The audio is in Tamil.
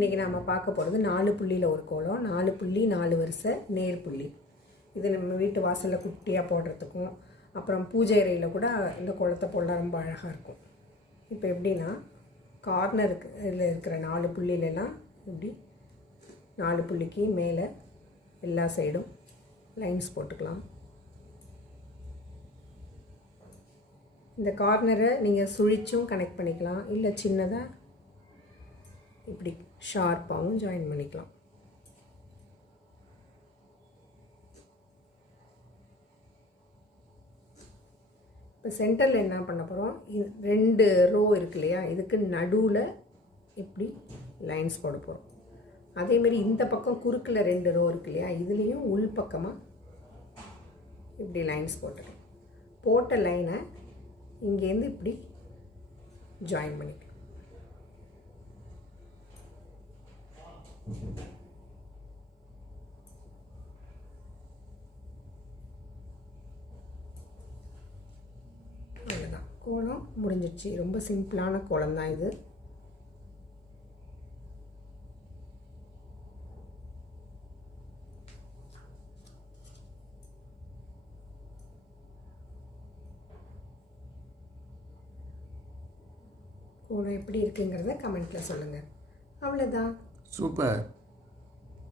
இன்றைக்கி நாம் பார்க்க போகிறது 4 புள்ளியில் ஒரு கோலம், 4 புள்ளி 4 வரிசை நேர் புள்ளி. இது நம்ம வீட்டு வாசலில் குட்டியாக போடுறதுக்கும் அப்புறம் பூஜை அறையில் கூட இந்த கோலத்தை போடலாம், ரொம்ப அழகாக இருக்கும். இப்போ எப்படின்னா கார்னருக்கு இதில் இருக்கிற 4 புள்ளியிலலாம் இப்படி 4 புள்ளிக்கு மேலே எல்லா சைடும் லைன்ஸ் போட்டுக்கலாம். இந்த கார்னரை நீங்கள் சுழிச்சும் கனெக்ட் பண்ணிக்கலாம், இல்லை சின்னதாக இப்படி ஷார்ப்பாகவும் ஜாயின் பண்ணிக்கலாம். இப்போ சென்டரில் என்ன பண்ண போகிறோம், 2 ரோ இருக்கு இல்லையா, இதுக்கு நடுவில் இப்படி லைன்ஸ் போட போகிறோம். அதேமாரி இந்த பக்கம் குறுக்கில் 2 ரோ இருக்கு இல்லையா, இதுலேயும் உள் பக்கமாக இப்படி லைன்ஸ் போட்டுக்கலாம். போட்ட லைனை இங்கேருந்து இப்படி ஜாயின் பண்ணிக்கலாம். அவ்வளோதான், கோலம் முடிஞ்சிடுச்சு. ரொம்ப சிம்பிளான கோலம் தான் இது. கோலம் எப்படி இருக்குங்கிறத கமெண்ட்டில் சொல்லுங்கள். அவ்வளோதான். சூப்பர்.